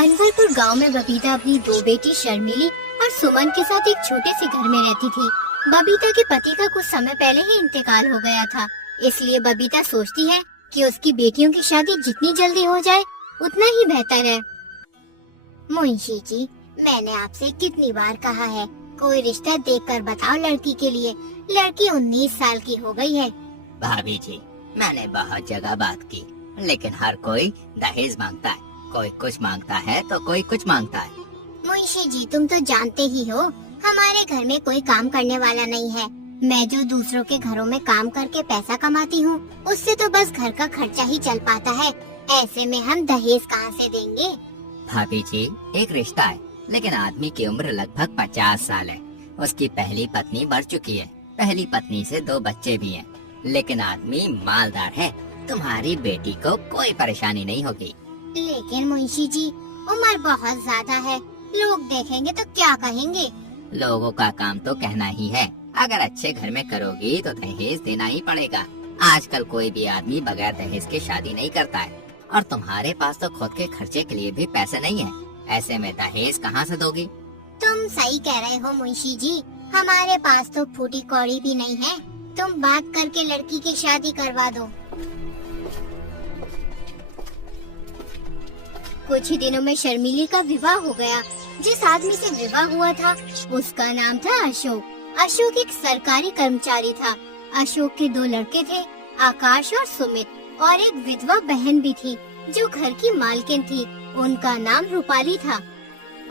अनवरपुर गांव में बबीता अपनी दो बेटी शर्मिली और सुमन के साथ एक छोटे से घर में रहती थी। बबीता के पति का कुछ समय पहले ही इंतकाल हो गया था, इसलिए बबीता सोचती है कि उसकी बेटियों की शादी जितनी जल्दी हो जाए उतना ही बेहतर है। मुंशी जी, मैंने आपसे कितनी बार कहा है, कोई रिश्ता देखकर बताओ लड़की के लिए। लड़की 19 साल की हो गई है। भाभी जी, मैंने बहुत जगह बात की, लेकिन हर कोई दहेज मांगता है। कोई कुछ मांगता है तो कोई कुछ मांगता है। मुंशी जी, तुम तो जानते ही हो हमारे घर में कोई काम करने वाला नहीं है। मैं जो दूसरों के घरों में काम करके पैसा कमाती हूँ, उससे तो बस घर का खर्चा ही चल पाता है। ऐसे में हम दहेज कहाँ से देंगे? भाभी जी, एक रिश्ता है, लेकिन आदमी की उम्र लगभग 50 साल है। उसकी पहली पत्नी मर चुकी है, पहली पत्नी से 2 बच्चे भी हैं, लेकिन आदमी मालदार है। तुम्हारी बेटी को कोई परेशानी नहीं होगी। लेकिन मुंशी जी, उम्र बहुत ज्यादा है, लोग देखेंगे तो क्या कहेंगे? लोगों का काम तो कहना ही है। अगर अच्छे घर में करोगी तो दहेज देना ही पड़ेगा। आजकल कोई भी आदमी बगैर दहेज के शादी नहीं करता है, और तुम्हारे पास तो खुद के खर्चे के लिए भी पैसे नहीं है। ऐसे में दहेज कहाँ से दोगी? तुम सही कह रहे हो मुंशी जी, हमारे पास तो फूटी कौड़ी भी नहीं है। तुम बात करके लड़की की शादी करवा दो। कुछ ही दिनों में शर्मिली का विवाह हो गया। जिस आदमी से विवाह हुआ था उसका नाम था अशोक। अशोक एक सरकारी कर्मचारी था। अशोक के 2 लड़के थे, आकाश और सुमित, और एक विधवा बहन भी थी जो घर की मालकिन थी। उनका नाम रूपाली था।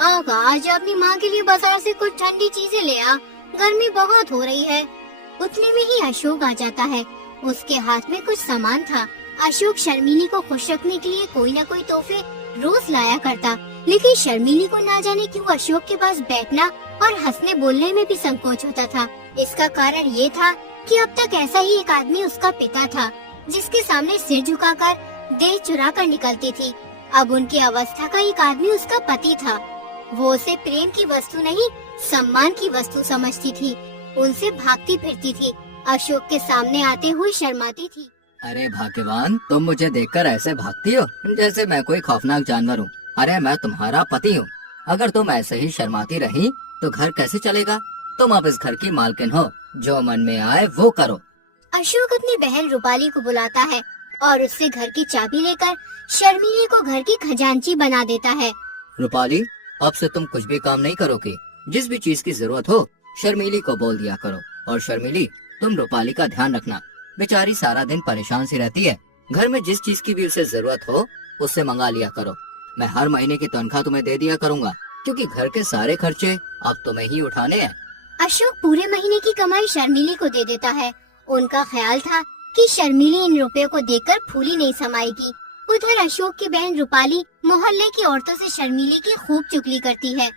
आकाश, अपनी माँ के लिए बाजार से कुछ ठंडी चीजें ले आ, गर्मी बहुत हो रही है। उतने में ही अशोक आ जाता है। उसके हाथ में कुछ सामान था। अशोक शर्मिली को खुश रखने के लिए कोई न कोई तोहफे रोज लाया करता, लेकिन शर्मिली को ना जाने क्यों अशोक के पास बैठना और हंसने बोलने में भी संकोच होता था। इसका कारण ये था कि अब तक ऐसा ही एक आदमी उसका पिता था, जिसके सामने सिर झुकाकर देह चुरा कर निकलती थी। अब उनकी अवस्था का एक आदमी उसका पति था। वो उसे प्रेम की वस्तु नहीं, सम्मान की वस्तु समझती थी। उनसे भागती फिरती थी, अशोक के सामने आते हुए शर्माती थी। अरे भाग्यवान, तुम मुझे देखकर ऐसे भागती हो जैसे मैं कोई खौफनाक जानवर हूँ। अरे मैं तुम्हारा पति हूँ। अगर तुम ऐसे ही शर्माती रही तो घर कैसे चलेगा? तुम अब इस घर की मालकिन हो, जो मन में आए वो करो। अशोक अपनी बहन रूपाली को बुलाता है और उससे घर की चाबी लेकर शर्मिली को घर की खजांची बना देता है। रूपाली, अब से तुम कुछ भी काम नहीं करोगी। जिस भी चीज की जरूरत हो शर्मिली को बोल दिया करो। और शर्मिली, तुम रूपाली का ध्यान रखना। बेचारी सारा दिन परेशान सी रहती है। घर में जिस चीज की भी उसे जरूरत हो उससे मंगा लिया करो। मैं हर महीने की तनख्वाह तुम्हें दे दिया करूँगा, क्योंकि घर के सारे खर्चे अब तुम्हें ही उठाने हैं। अशोक पूरे महीने की कमाई शर्मिली को दे देता है। उनका ख्याल था कि शर्मिली इन रुपयों को देखकर फूली नहीं समाएगी। उधर अशोक की बहन रूपाली मोहल्ले की औरतों से शर्मिली की खूब चुगली करती है।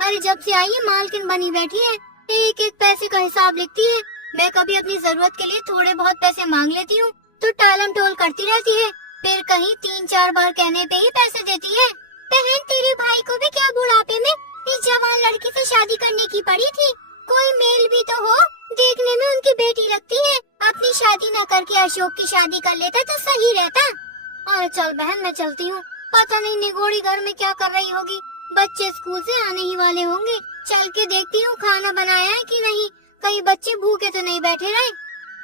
अरे जब से आई है मालकिन बनी बैठी है, एक एक पैसे का हिसाब लिखती है। मैं कभी अपनी जरूरत के लिए थोड़े बहुत पैसे मांग लेती हूँ तो टालम टोल करती रहती है, फिर कहीं 3-4 बार कहने पे ही पैसे देती है। बहन, तेरे भाई को भी क्या बुढ़ापे में इस जवान लड़की से शादी करने की पड़ी थी? कोई मेल भी तो हो, देखने में उनकी बेटी लगती है। अपनी शादी न करके अशोक की शादी कर लेता तो सही रहता। अरे चल बहन, मैं चलती हूँ। पता नहीं निगोड़ी घर में क्या कर रही होगी। बच्चे स्कूल से आने ही वाले होंगे, चल के देखती हूँ खाना बनाया है कि नहीं, कहीं बच्चे भूखे तो नहीं बैठे रहे।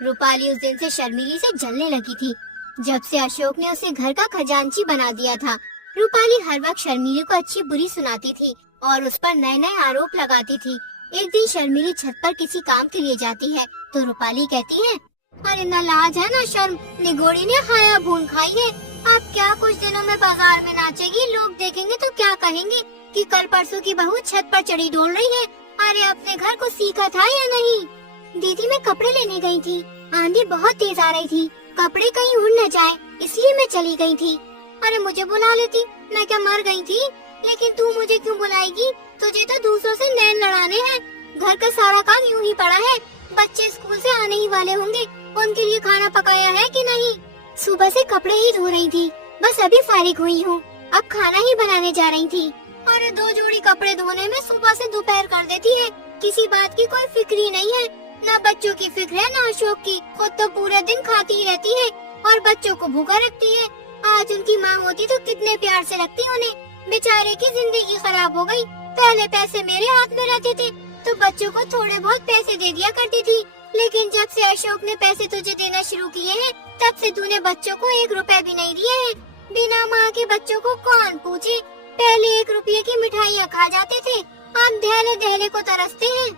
रूपाली उस दिन से शर्मिली से जलने लगी थी, जब से अशोक ने उसे घर का खजांची बना दिया था। रूपाली हर वक्त शर्मिली को अच्छी बुरी सुनाती थी और उस पर नए नए आरोप लगाती थी। एक दिन शर्मिली छत पर किसी काम के लिए जाती है तो रूपाली कहती है, अरे न लाज है न शर्म, निगोड़ी ने खाया भून खाई है। अब क्या कुछ दिनों में बाजार में नाचेगी, लोग देखेंगे तो क्या कहेंगे कि कल परसों की बहू छत पर चढ़ी डोल रही है। अरे अपने घर को सीखा था या नहीं? दीदी, मैं कपड़े लेने गई थी, आंधी बहुत तेज आ रही थी, कपड़े कहीं उड़ न जाए इसलिए मैं चली गई थी। अरे मुझे बुला लेती, मैं क्या मर गई थी? लेकिन तू मुझे क्यों बुलाएगी? तुझे तो दूसरों से नैन लड़ाने हैं। घर का सारा काम यूं ही पड़ा है, बच्चे स्कूल से आने ही वाले होंगे, उनके लिए खाना पकाया है कि नहीं? सुबह से कपड़े ही धो रही थी, बस अभी फारिग हुई हूँ, अब खाना ही बनाने जा रही थी। अरे 2 जोड़ी कपड़े धोने में सुबह से दोपहर कर देती है, किसी बात की कोई फिक्र ही नहीं है। न बच्चों की फिक्र है न अशोक की, खुद तो पूरे दिन खाती ही रहती है और बच्चों को भूखा रखती है। आज उनकी माँ होती तो कितने प्यार से रखती उन्हें, बेचारे की जिंदगी खराब हो गई। पहले पैसे मेरे हाथ में रहते थे तो बच्चों को थोड़े बहुत पैसे दे दिया करती थी, लेकिन जब से अशोक ने पैसे तुझे देना शुरू किए हैं, तब से तूने बच्चों को 1 रुपए भी नहीं दिए हैं। बिना माँ के बच्चों को कौन पूछे। पहले 1 रुपये की मिठाइयाँ खा जाते थे, अब दहले दहले को तरसते हैं।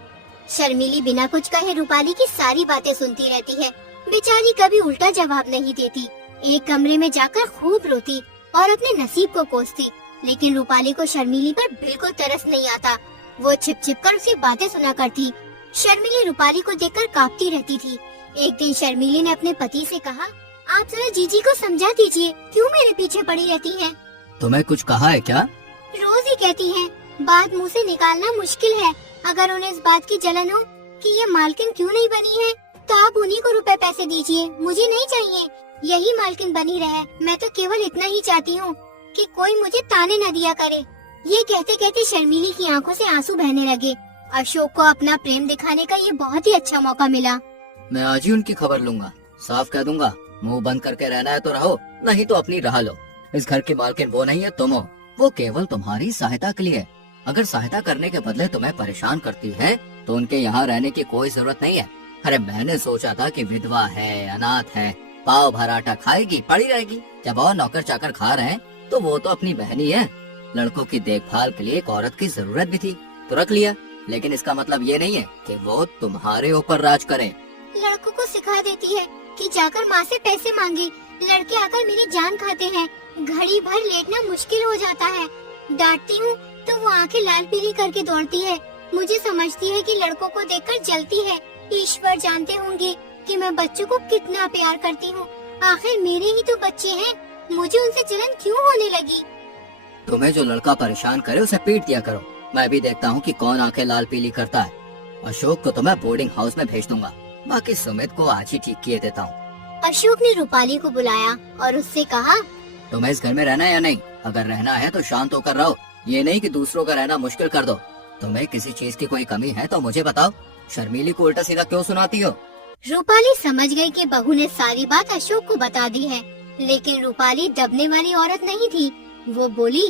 शर्मिली बिना कुछ कहे रूपाली की सारी बातें सुनती रहती है। बेचारी कभी उल्टा जवाब नहीं देती। एक कमरे में जाकर खूब रोती और अपने नसीब को कोसती, लेकिन रूपाली को शर्मिली पर बिल्कुल तरस नहीं आता। वो छिप छिप कर उसे बातें सुना करती। शर्मिली रूपाली को देखकर कांपती रहती थी। एक दिन शर्मिली ने अपने पति से कहा, आप जरा जीजी को समझा दीजिए, क्यों मेरे पीछे पड़ी रहती हैं? तुम्हें कुछ कहा है क्या? रोज ही कहती हैं, बात मुंह से निकालना मुश्किल है। अगर उन्हें इस बात की जलन हो कि ये मालकिन क्यों नहीं बनी है, तो आप उन्हीं को रुपए पैसे दीजिए, मुझे नहीं चाहिए। यही मालकिन बनी रहे। मैं तो केवल इतना ही चाहती हूँ कि कोई मुझे ताने न दिया करे। ये कहते कहते शर्मिली की आंखों से आंसू बहने लगे। अशोक को अपना प्रेम दिखाने का ये बहुत ही अच्छा मौका मिला। मैं आज ही उनकी खबर लूंगा, साफ कह दूंगा, मुंह बंद करके रहना है तो रहो, नहीं तो अपनी राह लो। इस घर की मालकिन वो नहीं है, तुम हो। वो केवल तुम्हारी सहायता के लिए। अगर सहायता करने के बदले तुम्हें परेशान करती है तो उनके यहाँ रहने की कोई जरूरत नहीं है। अरे मैंने सोचा था कि विधवा है, अनाथ है, पाव भर आटा खाएगी, पड़ी रहेगी। जब और नौकर चाकर खा रहे हैं तो वो तो अपनी बहन ही है। लड़कों की देखभाल के लिए एक औरत की जरूरत भी थी तो रख लिया, लेकिन इसका मतलब ये नहीं है कि वो तुम्हारे ऊपर राज करे। लड़कों को सिखा देती है कि जाकर माँ से पैसे मांगे। लड़के आकर मेरी जान खाते हैं, घड़ी भर लेटना मुश्किल हो जाता है। डांटती हूँ तो वो आंखें लाल पीली करके दौड़ती है। मुझे समझती है कि लड़कों को देखकर जलती है। ईश्वर जानते होंगे कि मैं बच्चों को कितना प्यार करती हूँ। आखिर मेरे ही तो बच्चे हैं, मुझे उनसे जलन क्यों होने लगी? तुम्हें जो लड़का परेशान करे उसे पीट दिया करो। मैं भी देखता हूँ कि कौन आंखें लाल पीली करता है। अशोक को तो मैं बोर्डिंग हाउस में भेज दूंगा, बाकी सुमित को आज ही ठीक किए देता हूँ। अशोक ने रूपाली को बुलाया और उससे कहा, तुम्हें इस घर में रहना है या नहीं? अगर रहना है तो शांत होकर रहो, ये नहीं कि दूसरों का रहना मुश्किल कर दो। तुम्हें किसी चीज की कोई कमी है तो मुझे बताओ, शर्मिली को उल्टा सीधा क्यों सुनाती हो? रूपाली समझ गई कि बहू ने सारी बात अशोक को बता दी है, लेकिन रूपाली दबने वाली औरत नहीं थी। वो बोली,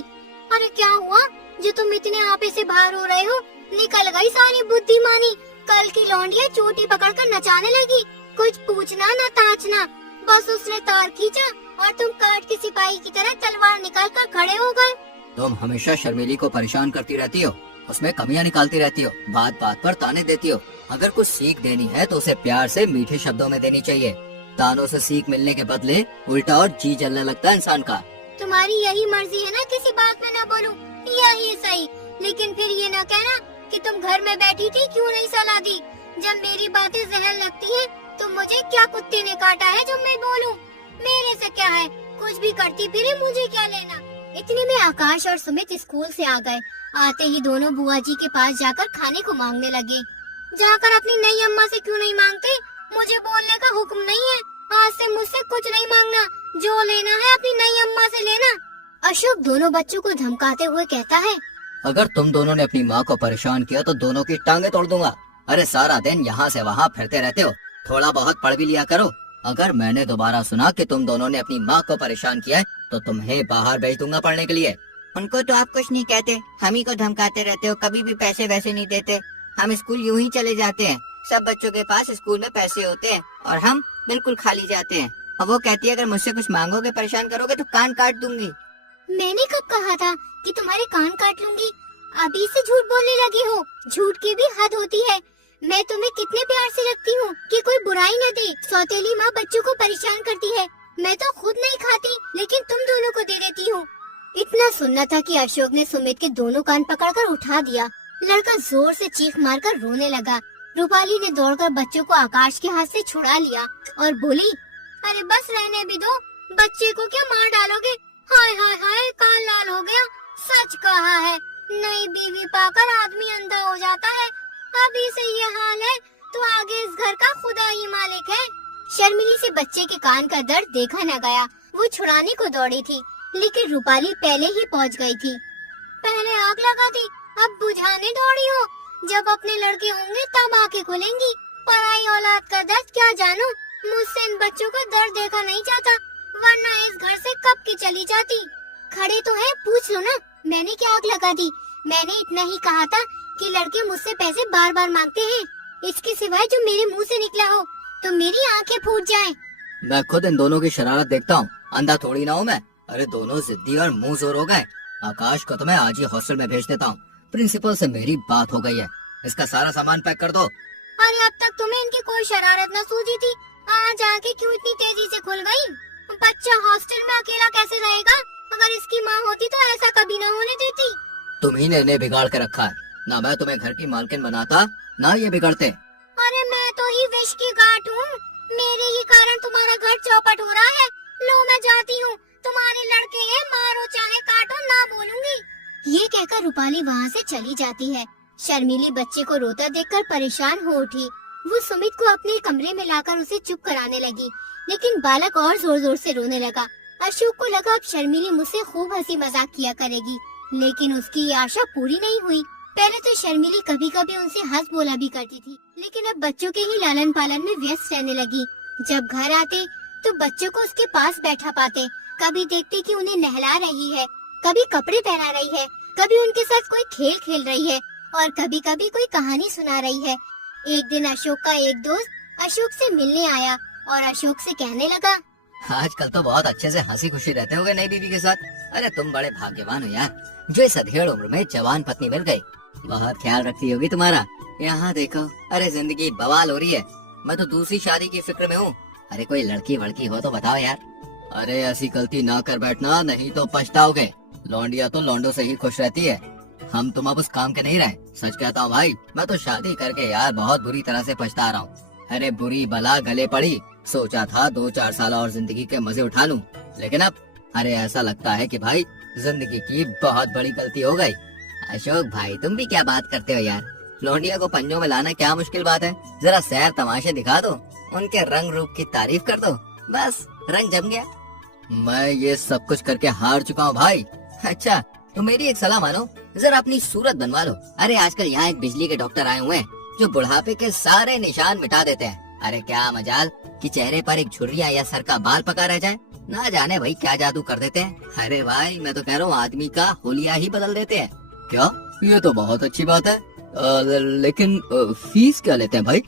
अरे क्या हुआ जो तुम इतने आपे से बाहर हो रहे हो? निकल गई सारी बुद्धिमानी। कल की लौंडिया चोटी पकड़कर नचाने लगी, कुछ पूछना न ताचना। बस उसने तार खींचा और तुम काट के सिपाही की तरह तलवार निकाल कर खड़े हो गए। तुम हमेशा शर्मिली को परेशान करती रहती हो, उसमें कमियां निकालती रहती हो, बात बात पर ताने देती हो। अगर कुछ सीख देनी है तो उसे प्यार से मीठे शब्दों में देनी चाहिए। तानों से सीख मिलने के बदले उल्टा और जी जलने लगता है इंसान का। तुम्हारी यही मर्जी है ना किसी बात में न बोलूं, यही सही। लेकिन फिर ये न कहना कि तुम घर में बैठी थी, क्यों नहीं सलाह दी? जब मेरी बातें जहर लगती हैं, तो मुझे क्या कुत्ते ने काटा है जो मैं बोलूं? मेरे से क्या है, कुछ भी करती फिरे, मुझे क्या लेना? इतने में आकाश और सुमित स्कूल से आ गए। आते ही दोनों बुआ जी के पास जाकर खाने को मांगने लगे। जाकर अपनी नई अम्मा से क्यों नहीं मांगते? मुझे बोलने का हुक्म नहीं है। आज से मुझसे कुछ नहीं मांगना, जो लेना है अपनी नई अम्मा से लेना। अशोक दोनों बच्चों को धमकाते हुए कहता है, अगर तुम दोनों ने अपनी माँ को परेशान किया तो दोनों की टांगे तोड़ दूंगा। अरे सारा दिन यहाँ से वहाँ फिरते रहते हो, थोड़ा बहुत पढ़ भी लिया करो। अगर मैंने दोबारा सुना कि तुम दोनों ने अपनी माँ को परेशान किया है तो तुम्हें बाहर भेज दूंगा पढ़ने के लिए। उनको तो आप कुछ नहीं कहते, हम ही को धमकाते रहते हो। कभी भी पैसे वैसे नहीं देते, हम स्कूल यूं ही चले जाते हैं। सब बच्चों के पास स्कूल में पैसे होते हैं और हम बिल्कुल खाली जाते हैं। और वो कहती है अगर मुझसे कुछ मांगोगे, परेशान करोगे तो कान काट दूंगी। मैंने कब कहा था कि तुम्हारे कान काट लूंगी? अभी से झूठ बोलने लगी हो। झूठ की भी हद होती है। मैं तुम्हें कितने प्यार से रखती हूँ कि कोई बुराई न दे। सौतेली माँ बच्चों को परेशान करती है, मैं तो खुद नहीं खाती, लेकिन तुम दोनों को दे देती हूँ। इतना सुनना था कि अशोक ने सुमित के दोनों कान पकड़कर उठा दिया। लड़का जोर से चीख मारकर रोने लगा। रूपाली ने दौड़कर बच्चों को आकाश के हाथ से छुड़ा लिया और बोली, अरे बस रहने भी दो, बच्चे को क्या मार डालोगे? हाय हाय हाय, कान लाल हो गया। सच कहा है, नई बीवी पाकर आदमी अंधा हो जाता है। अभी से ये हाल है तो आगे इस घर का खुदा ही मालिक है। शर्मिली से बच्चे के कान का दर्द देखा न गया। वो छुड़ाने को दौड़ी थी, लेकिन रूपाली पहले ही पहुंच गई थी। पहले आग लगा दी, अब बुझाने दौड़ी हो। जब अपने लड़के होंगे तब आंखें खुलेंगी। पराई औलाद का दर्द क्या जानूं? मुझसे इन बच्चों का दर्द देखा नहीं जाता, वरना इस घर से कब की चली जाती। खड़े तो है, पूछ लो ना, मैंने क्या आग लगा दी? मैंने इतना ही कहा था कि लड़के मुझसे पैसे बार बार मांगते हैं। इसके सिवाय जो मेरे मुंह से निकला हो तो मेरी आंखें फूट जाएं। मैं खुद इन दोनों की शरारत देखता हूँ, अंधा थोड़ी ना हूँ मैं। अरे दोनों जिद्दी और मुंह जोर हो गए। आकाश को तो मैं आज ही हॉस्टल में भेज देता हूँ। प्रिंसिपल से मेरी बात हो गई है। इसका सारा सामान पैक कर दो। अरे अब तक तुम्हें इनकी कोई शरारत न सूझी थी, आज आके क्यों इतनी तेजी से खुल गई? बच्चा हॉस्टल में अकेला कैसे रहेगा? अगर इसकी माँ होती तो ऐसा कभी न होने देती। तुम ही ने इन्हें बिगाड़ के रखा है। ना मैं तुम्हें घर की मालकिन बनाता, ना ये बिगड़ते। अरे मैं तो ही विष की गांठ हूँ, मेरे ही कारण तुम्हारा घर चौपट हो रहा है। लो मैं जाती हूँ, तुम्हारे लड़के हैं, मारो चाहे काटो, ना बोलूंगी। ये कहकर रूपाली वहाँ से चली जाती है। शर्मीली बच्चे को रोता देखकर परेशान हो उठी। वो सुमित को अपने कमरे में लाकर उसे चुप कराने लगी, लेकिन बालक और जोर जोर से रोने लगा। अशोक को लगा अब शर्मीली मुझसे खूब हंसी मजाक किया करेगी, लेकिन उसकी ये आशा पूरी नहीं हुई। पहले तो शर्मीली कभी कभी उनसे हंस बोला भी करती थी, लेकिन अब बच्चों के ही लालन पालन में व्यस्त रहने लगी। जब घर आते तो बच्चों को उसके पास बैठा पाते, कभी देखते कि उन्हें नहला रही है, कभी कपड़े पहना रही है, कभी उनके साथ कोई खेल खेल रही है और कभी कभी कोई कहानी सुना रही है। एक दिन अशोक का एक दोस्त अशोक से मिलने आया और अशोक से कहने लगा, आजकल तो बहुत अच्छे से हंसी खुशी रहते होगे नई बीवी के साथ। अरे तुम बड़े भाग्यवान हो यार, जो इस अधेड़ उम्र में जवान पत्नी मिल गई। बहुत ख्याल रखती होगी तुम्हारा। यहाँ देखो, अरे जिंदगी बवाल हो रही है। मैं तो दूसरी शादी की फिक्र में हूँ। अरे कोई लड़की वड़की हो तो बताओ यार। अरे ऐसी गलती ना कर बैठना, नहीं तो पछताओगे। लौंडिया तो लौंडों से ही खुश रहती है। हम तुम अब उस काम के नहीं रहे। सच कहता हूँ भाई, मैं तो शादी करके यार बहुत बुरी तरह से पछता रहा हूँ। अरे बुरी बला गले पड़ी। सोचा था 2-4 साल और जिंदगी के मजे उठा लूं, लेकिन अब अरे ऐसा लगता है कि भाई जिंदगी की बहुत बड़ी गलती हो गई। अशोक भाई तुम भी क्या बात करते हो यार। लौंडिया को पंजों में लाना क्या मुश्किल बात है। जरा सैर तमाशे दिखा दो, उनके रंग रूप की तारीफ कर दो, बस रंग जम गया। मैं ये सब कुछ करके हार चुका हूँ भाई। अच्छा तो मेरी एक सलाह मानो, जरा अपनी सूरत बनवा लो। अरे आजकल यहाँ एक बिजली के डॉक्टर आए हुए हैं जो बुढ़ापे के सारे निशान मिटा देते हैं। अरे क्या मजाल कि चेहरे पर एक झुर्रिया या सर का बाल पका रह जाए। ना जाने भाई क्या जादू कर देते हैं। अरे भाई मैं तो कह रहा हूँ आदमी का होलिया ही बदल देते हैं। क्या? ये तो बहुत अच्छी बात है। लेकिन फीस क्या लेते हैं भाई?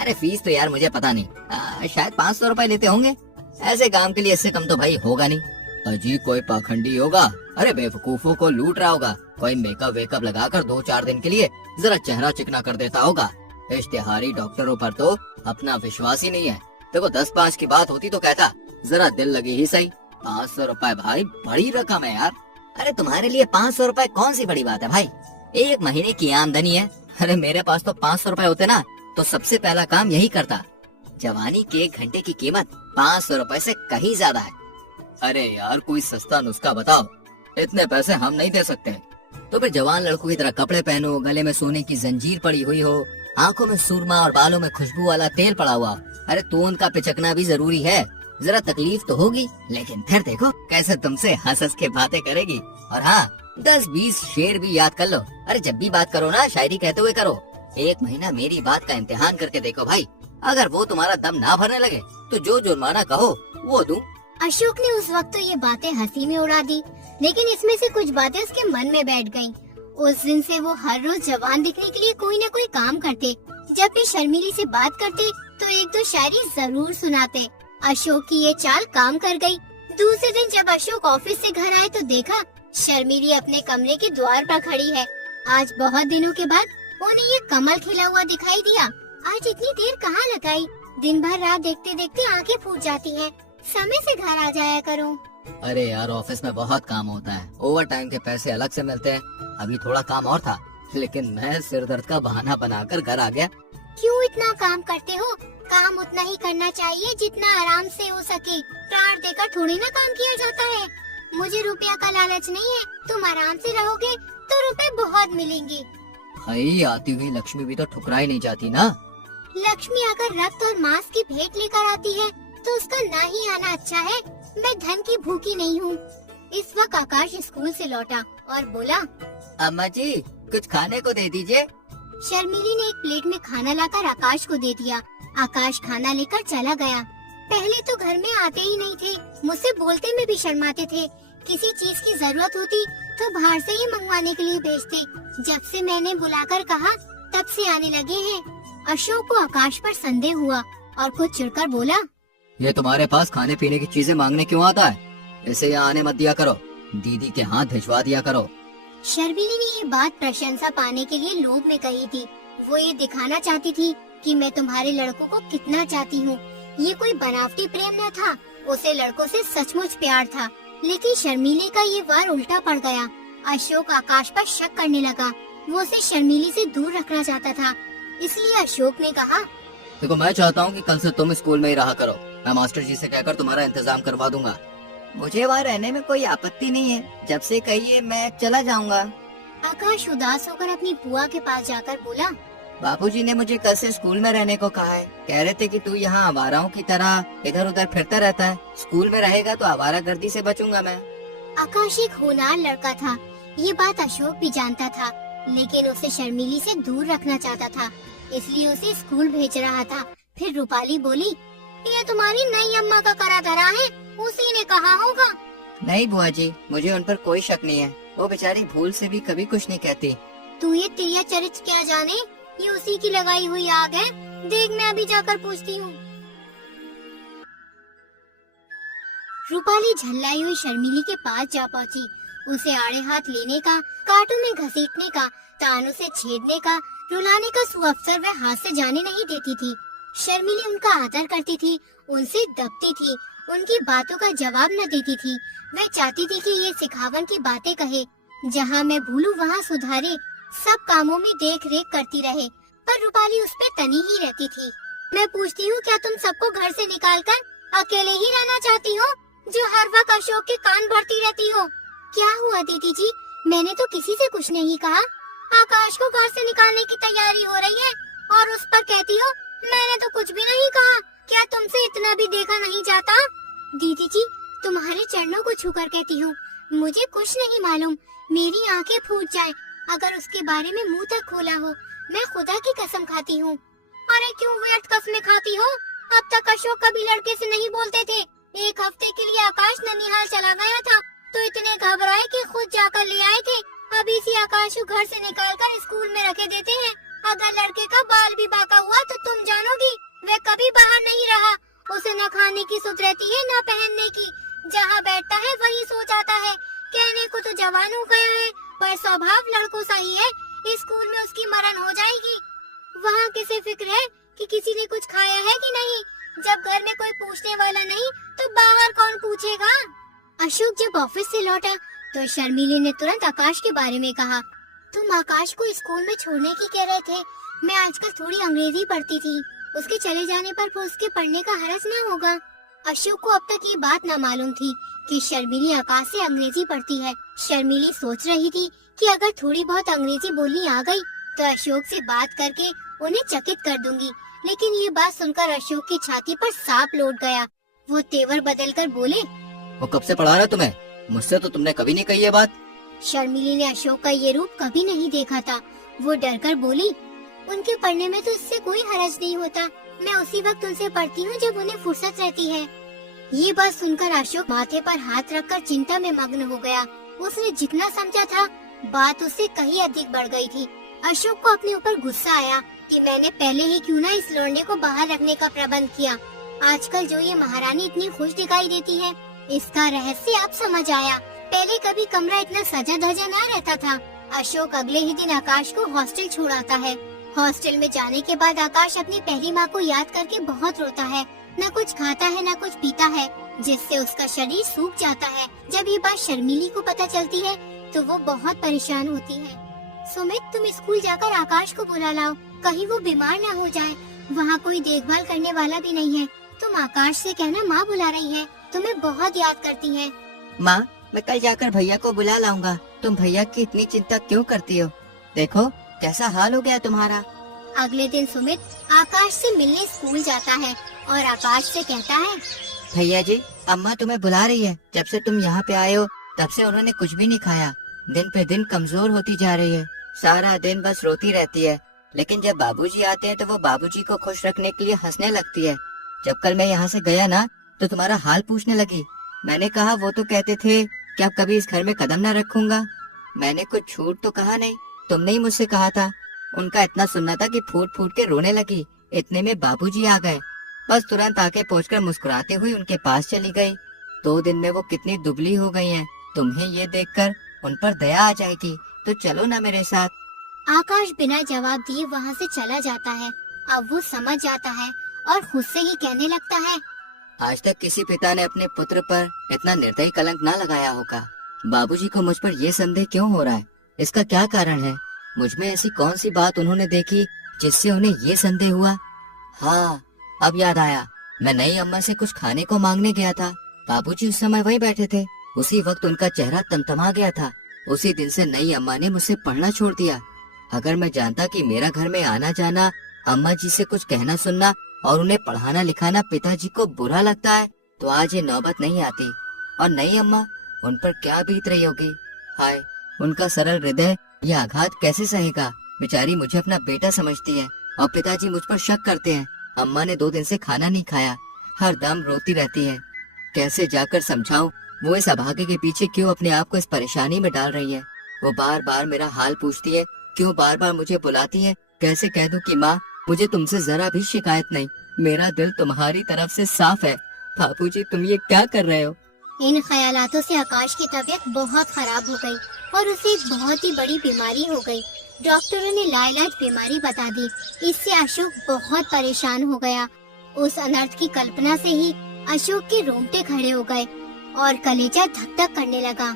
अरे फीस तो यार मुझे पता नहीं, शायद 500 रुपए लेते होंगे। ऐसे काम के लिए इससे कम तो भाई होगा नहीं। अजी कोई पाखंडी होगा। अरे बेवकूफों को लूट रहा होगा। कोई मेकअप वेकअप लगाकर 2-4 दिन के लिए जरा चेहरा चिकना कर देता होगा। इश्तिहारी डॉक्टरों पर तो अपना विश्वास ही नहीं है। देखो 10-5 की बात होती तो कहता जरा दिल लगी ही सही। 500 रुपए भाई बड़ी रकम है यार। अरे तुम्हारे लिए 500 रुपए कौन सी बड़ी बात है भाई, एक महीने की आमदनी है। अरे मेरे पास तो 500 रुपए होते ना तो सबसे पहला काम यही करता। जवानी के 1 घंटे की कीमत 500 रुपए से कहीं ज्यादा है। अरे यार कोई सस्ता नुस्खा बताओ, इतने पैसे हम नहीं दे सकते। तो फिर जवान लड़कों की तरह कपड़े पहनो, गले में सोने की जंजीर पड़ी हुई हो, आंखों में सुरमा और बालों में खुशबू वाला तेल पड़ा हुआ। अरे तोन का पिचकना भी जरूरी है। जरा तकलीफ तो होगी, लेकिन फिर देखो कैसे तुमसे हंस हंस के बातें करेगी। और हाँ 10-20 शेर भी याद कर लो। अरे जब भी बात करो ना शायरी कहते हुए करो। 1 महीना मेरी बात का इम्तिहान करके देखो भाई, अगर वो तुम्हारा दम ना भरने लगे तो जो जुर्माना कहो वो दूं। अशोक ने उस वक्त तो ये बातें हंसी में उड़ा दी, लेकिन इसमें से कुछ बातें उसके मन में बैठ गईं। उस दिन से वो हर रोज जवान दिखने के लिए कोई न कोई काम करते। जब भी शर्मिली से बात करते तो 1-2 शायरी जरूर सुनाते। अशोक की ये चाल काम कर गई। दूसरे दिन जब अशोक ऑफिस से घर आए तो देखा शर्मिली अपने कमरे के द्वार पर खड़ी है। आज बहुत दिनों के बाद उन्हें ये कमल खिला हुआ दिखाई दिया। आज इतनी देर कहाँ लगाई? दिन भर रात देखते देखते आंखें फूट जाती हैं। समय से घर आ जाया करो। अरे यार ऑफिस में बहुत काम होता है, ओवर टाइम के पैसे अलग से मिलते हैं। अभी थोड़ा काम और था, लेकिन मैं सिर दर्द का बहाना बनाकर घर आ गया। क्यों इतना काम करते हो? काम उतना ही करना चाहिए जितना आराम से हो सके। प्राण देकर थोड़ी ना काम किया जाता है। मुझे रुपया का लालच नहीं है, तुम आराम से रहोगे तो रुपए बहुत मिलेंगे। भाई आती हुई लक्ष्मी भी तो ठुकराई नहीं जाती ना। लक्ष्मी अगर रक्त और मांस की भेंट लेकर आती है तो उसका ना ही आना अच्छा है। मैं धन की भूखी नहीं हूँ। इस वक्त आकाश स्कूल से लौटा और बोला, अम्मा जी कुछ खाने को दे दीजिए। शर्मिली ने एक प्लेट में खाना लाकर आकाश को दे दिया। आकाश खाना लेकर चला गया। पहले तो घर में आते ही नहीं थे, मुझसे बोलते में भी शर्माते थे। किसी चीज की जरूरत होती तो बाहर से ही मंगवाने के लिए भेजते। जब से मैंने बुलाकर कहा तब से आने लगे हैं। अशोक को आकाश पर संदेह हुआ और खुद चिढ़कर बोला, ये तुम्हारे पास खाने पीने की चीजें मांगने क्यों आता है? इसे यहाँ आने मत दिया करो, दीदी के हाथ भिजवा दिया करो। शर्मिली ने ये बात प्रशंसा पाने के लिए लोभ में कही थी। वो ये दिखाना चाहती थी कि मैं तुम्हारे लड़कों को कितना चाहती हूँ। ये कोई बनावटी प्रेम न था, उसे लड़कों से सचमुच प्यार था। लेकिन शर्मिली का ये वार उल्टा पड़ गया। अशोक आकाश पर शक करने लगा। वो उसे शर्मिली से दूर रखना चाहता था। इसलिए अशोक ने कहा, देखो मैं चाहता हूँ कि कल से तुम स्कूल में ही रहा करो। मैं मास्टर जी से कहकर तुम्हारा इंतजाम करवा दूंगा। मुझे वहाँ रहने में कोई आपत्ति नहीं है, जब से कहिए मैं चला जाऊंगा। आकाश उदास होकर अपनी बुआ के पास जाकर बोला, बापूजी ने मुझे कल से स्कूल में रहने को कहा है। कह रहे थे कि तू यहाँ आवाराओं की तरह इधर उधर फिरता रहता है, स्कूल में रहेगा तो आवारागर्दी से बचूंगा मैं। आकाश एक होनहार लड़का था। ये बात अशोक भी जानता था, लेकिन उसे शर्मिली से दूर रखना चाहता था, इसलिए उसे स्कूल भेज रहा था। फिर रूपाली बोली, ये तुम्हारी नई अम्मा का करा धरा है, उसी ने कहा होगा। नहीं बुआ जी, मुझे उन पर कोई शक नहीं है। वो बेचारी भूल से भी कभी कुछ नहीं कहती। तू ये तिरिया चरित्र क्या जाने, ये उसी की लगाई हुई आग है। देख मैं अभी जाकर पूछती हूँ। रूपाली झल्लाई हुई शर्मिली के पास जा पहुँची। उसे आड़े हाथ लेने का, कांटों में घसीटने का, तानों से छेड़ने का, रुलाने का सुअवसर वह हाथ से जाने नहीं देती थी। शर्मिली उनका आदर करती थी, उनसे दबती थी, उनकी बातों का जवाब न देती थी। वह चाहती थी कि ये सिखावन की बातें कहे, जहाँ मैं भूलूं वहाँ सुधारे, सब कामों में देख रेख करती रहे। पर रूपाली उस पे तनी ही रहती थी। मैं पूछती हूँ, क्या तुम सबको घर से निकालकर अकेले ही रहना चाहती हो, जो हर वक्त अशोक के कान भरती रहती हो? क्या हुआ दीदी जी, मैंने तो किसी से कुछ नहीं कहा। आकाश को घर से निकालने की तैयारी हो रही है और उस पर कहती हो मैंने तो कुछ भी नहीं कहा। क्या तुमसे इतना भी देखा नहीं जाता? दीदी जी, तुम्हारे चरणों को छूकर कहती हूँ, मुझे कुछ नहीं मालूम। मेरी आंखें फूट जाए अगर उसके बारे में मुंह तक खोला हो। मैं खुदा की कसम खाती हूँ। अरे क्यों व्यर्थ कसमें खाती हो? अब तक अशोक कभी लड़के से नहीं बोलते थे। एक हफ्ते के लिए आकाश ननिहाल चला गया था तो इतने घबराए कि खुद जाकर ले आए थे। अब इसी आकाश को घर से निकालकर स्कूल में रखे देते हैं। अगर लड़के का बाल भी बांका हुआ तो तुम जानोगी वह कभी बाहर नहीं रहा। उसे न खाने की सुध रहती है न पहनने की। जहाँ बैठता है वहीं सो जाता है। कहने को तो जवान हो गया है पर स्वभाव लड़कों सा ही है। स्कूल में उसकी मरण हो जाएगी। वहाँ किसे फिक्र है कि किसी ने कुछ खाया है कि नहीं? जब घर में कोई पूछने वाला नहीं तो बाहर कौन पूछेगा? अशोक जब ऑफिस से लौटा तो शर्मिली ने तुरंत आकाश के बारे में कहा, तुम आकाश को स्कूल में छोड़ने की कह रहे थे। मैं आजकल थोड़ी अंग्रेजी पढ़ती थी, उसके चले जाने पर उसके पढ़ने का हरज न होगा। अशोक को अब तक ये बात न मालूम थी कि शर्मिली आकाश से अंग्रेजी पढ़ती है। शर्मिली सोच रही थी कि अगर थोड़ी बहुत अंग्रेजी बोलनी आ गई तो अशोक से बात करके उन्हें चकित कर दूंगी। लेकिन ये बात सुनकर अशोक की छाती पर सांप लौट गया। वो तेवर बदलकर बोले, वो कब से पढ़ा रहा है तुम्हें? मुझसे तो तुमने कभी नहीं कही ये बात। शर्मिली ने अशोक का ये रूप कभी नहीं देखा था। वो डरकर बोली, उनके पढ़ने में तो इससे कोई हरज नहीं होता। मैं उसी वक्त उनसे पढ़ती हूँ जब उन्हें फुर्सत रहती है। ये बात सुनकर अशोक माथे पर हाथ रखकर चिंता में मग्न हो गया। उसने जितना समझा था बात उससे कहीं अधिक बढ़ गई थी। अशोक को अपने ऊपर गुस्सा आया कि मैंने पहले ही क्यों ना इस लौंडे को बाहर रखने का प्रबंध किया। आजकल जो ये महारानी इतनी खुश दिखाई देती है, इसका रहस्य अब समझ आया। पहले कभी कमरा इतना सजा धजा न रहता था। अशोक अगले ही दिन आकाश को हॉस्टल छोड़ाता है। हॉस्टल में जाने के बाद आकाश अपनी पहली माँ को याद करके बहुत रोता है। न कुछ खाता है न कुछ पीता है, जिससे उसका शरीर सूख जाता है। जब ये बात शर्मिली को पता चलती है तो वो बहुत परेशान होती है। सुमित, तुम स्कूल जाकर आकाश को बुला लाओ, कहीं वो बीमार न हो जाए। वहाँ कोई देखभाल करने वाला भी नहीं है। तुम आकाश से कहना माँ बुला रही है, तुम्हें बहुत याद करती है। माँ, मैं कल जाकर भैया को बुला लाऊंगा। तुम भैया की इतनी चिंता क्यों करती हो? देखो कैसा हाल हो गया तुम्हारा। अगले दिन सुमित आकाश से मिलने स्कूल जाता है और आकाश से कहता है, भैया जी, अम्मा तुम्हें बुला रही है। जब से तुम यहाँ पे आए हो तब से उन्होंने कुछ भी नहीं खाया। दिन पे दिन कमजोर होती जा रही है। सारा दिन बस रोती रहती है। लेकिन जब बाबूजी आते हैं तो वो बाबूजी को खुश रखने के लिए हंसने लगती है। जब कल मैं यहाँ से गया ना तो तुम्हारा हाल पूछने लगी। मैंने कहा वो तो कहते थे कि अब कभी इस घर में कदम न रखूंगा। मैंने कुछ झूठ तो कहा नहीं, तुमने ही मुझसे कहा था। उनका इतना सुनना था कि फूट फूट के रोने लगी। इतने में बाबूजी आ गए। बस तुरंत आके पहुंचकर मुस्कुराते हुए उनके पास चली गई। 2 दिन में वो कितनी दुबली हो गई हैं। तुम्हें ये देखकर उन पर दया आ जाएगी, तो चलो ना मेरे साथ। आकाश बिना जवाब दिए वहाँ से चला जाता है। अब वो समझ जाता है और खुद से ही कहने लगता है, आज तक किसी पिता ने अपने पुत्र पर इतना निर्दयी कलंक ना लगाया होगा। बाबूजी को मुझ पर ये संदेह क्यों हो रहा है? इसका क्या कारण है? मुझ में ऐसी कौन सी बात उन्होंने देखी जिससे उन्हें ये संदेह हुआ? हाँ, अब याद आया। मैं नई अम्मा से कुछ खाने को मांगने गया था। बाबूजी उस समय वहीं बैठे थे। उसी वक्त उनका चेहरा तमतमा गया था। उसी दिन से नई अम्मा ने मुझसे पढ़ना छोड़ दिया। अगर मैं जानता कि मेरा घर में आना जाना, अम्मा जी से कुछ कहना सुनना और उन्हें पढ़ाना लिखाना पिताजी को बुरा लगता है, तो आज ये नौबत नहीं आती। और नई अम्मा, उन पर क्या बीत रही होगी? हाय, उनका सरल हृदय यह आघात कैसे सहेगा? बेचारी मुझे अपना बेटा समझती है और पिताजी मुझ पर शक करते हैं। अम्मा ने 2 दिन से खाना नहीं खाया, हर दम रोती रहती है। कैसे जाकर समझाऊं वो इस अभागे के पीछे क्यों अपने आप को इस परेशानी में डाल रही है? वो बार बार मेरा हाल पूछती है, क्यों बार बार मुझे बुलाती है। कैसे कह दूं कि माँ, मुझे तुमसे जरा भी शिकायत नहीं, मेरा दिल तुम्हारी तरफ से साफ है। बापूजी, तुम ये क्या कर रहे हो? इन ख्यालातों से आकाश की तबीयत बहुत खराब हो गई और उसे एक बहुत ही बड़ी बीमारी हो गई। डॉक्टरों ने लाइलाज बीमारी बता दी। इससे अशोक बहुत परेशान हो गया। उस अनर्थ की कल्पना से ही अशोक के रोंगटे खड़े हो गए और कलेजा धक धक करने लगा।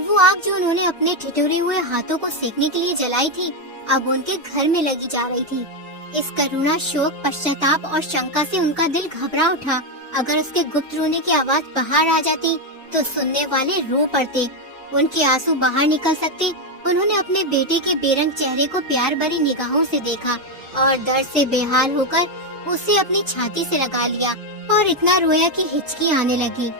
वो आग जो उन्होंने अपने ठिठुरे हुए हाथों को सेकने के लिए जलाई थी, अब उनके घर में लगी जा रही थी। इस करुणा, शोक, पश्चाताप और शंका से उनका दिल घबरा उठा। अगर उसके गुप्त रोने की आवाज बाहर आ जाती तो सुनने वाले रो पड़ते, उनके आंसू बाहर निकल सकते। उन्होंने अपने बेटे के बेरंग चेहरे को प्यार भरी निगाहों से देखा और दर्द से बेहाल होकर उसे अपनी छाती से लगा लिया और इतना रोया कि हिचकी आने लगी।